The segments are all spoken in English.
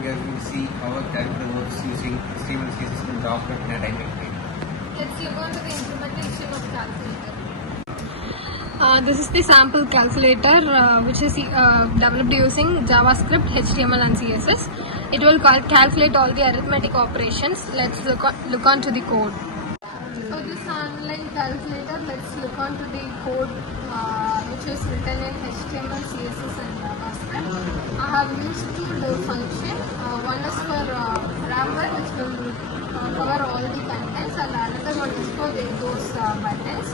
we are going to see how a calculator works using HTML, CSS and JavaScript in a dynamic way. Let's look on to the implementation of calculator. This is the sample calculator which is developed using JavaScript, HTML and CSS. It will calculate all the arithmetic operations. Let's look on to the code. For this online calculator, let's look on to the code which is written in HTML, CSS and JavaScript. I have used two functions. One is for wrapper which will cover all the contents, and another one is for those buttons.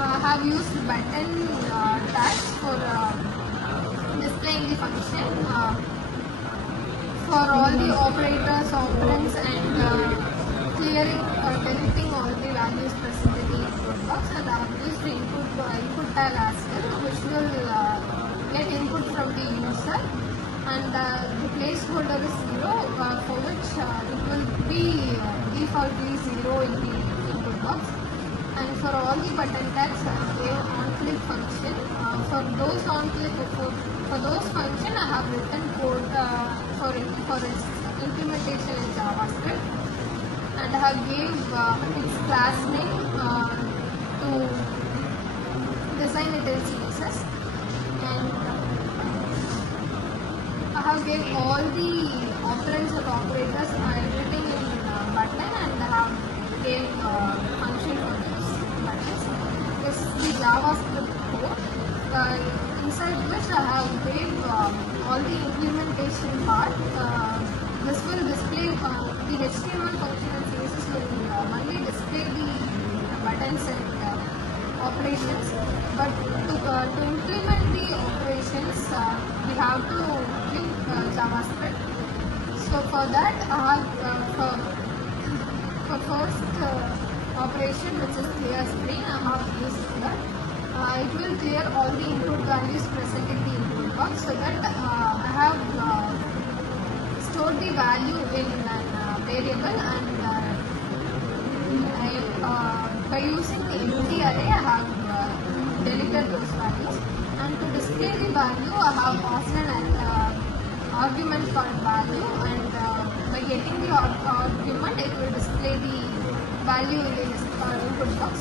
I have used button tags for displaying the function. For all the operators, operands and clearing or deleting all the values present in the input box, and I have used the input tag as well, which will get input from the user, and the placeholder is 0, for which it will be defaultly 0 in the input box. And for all the button tags, I have gave on-click function. For those function, I have written code for its implementation in JavaScript, and I have gave its class name to design it in CSS, and I have gave all the operands and operators everything in button, and I have gave function for those buttons. This is the JavaScript code, inside which I have gave all the implementation part. This will display the HTML function and CSS will only display the buttons and operations, but to implement the operations we have to give JavaScript. So for that I have for first operation, which is clear screen, I have used here. It will clear all the input values present in the input box, so that I have stored the value in a variable, and by using the empty array I have deleted those values, and to display the value I have passed an argument called value, and by getting the argument it will display the value in the input box.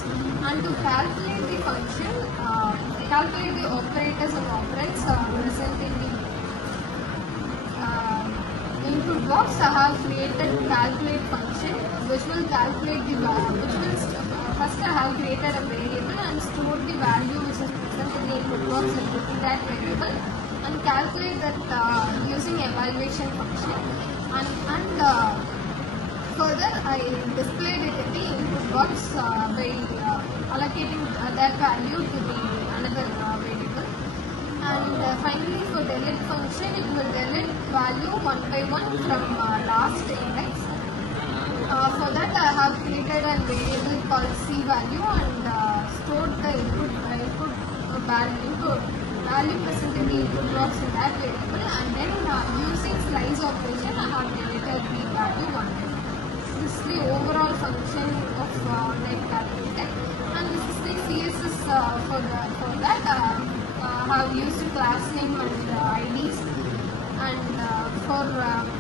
And to calculate the function, calculate the operators and operands present in the input box, I have created calculate function which will calculate the value, first I have created a variable and stored the value which is present in the input box in that variable, and calculate that using evaluation function, and further I displayed it in the input box by allocating that value to the another variable. And finally for delete function, it will delete value one by one from last index. For that I have created a variable called cValue and stored the input value present in the input box in that variable, and then using slice operation I have deleted the value one by one. This is the overall function of online calculator, and this is the CSS for that. I have used class name and IDs, and for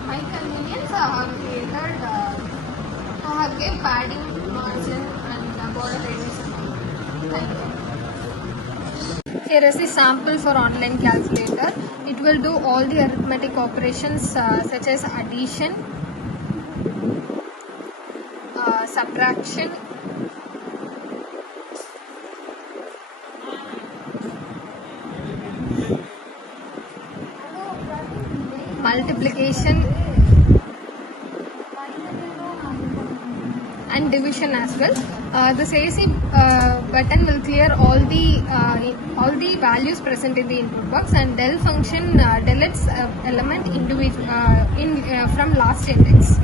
my convenience I have created I have gave padding, margin and border radius. Thank you. Here is the sample for online calculator. It will do all the arithmetic operations such as addition, subtraction, multiplication and division as well. This AC button will clear all the values present in the input box, and del function deletes element from last index.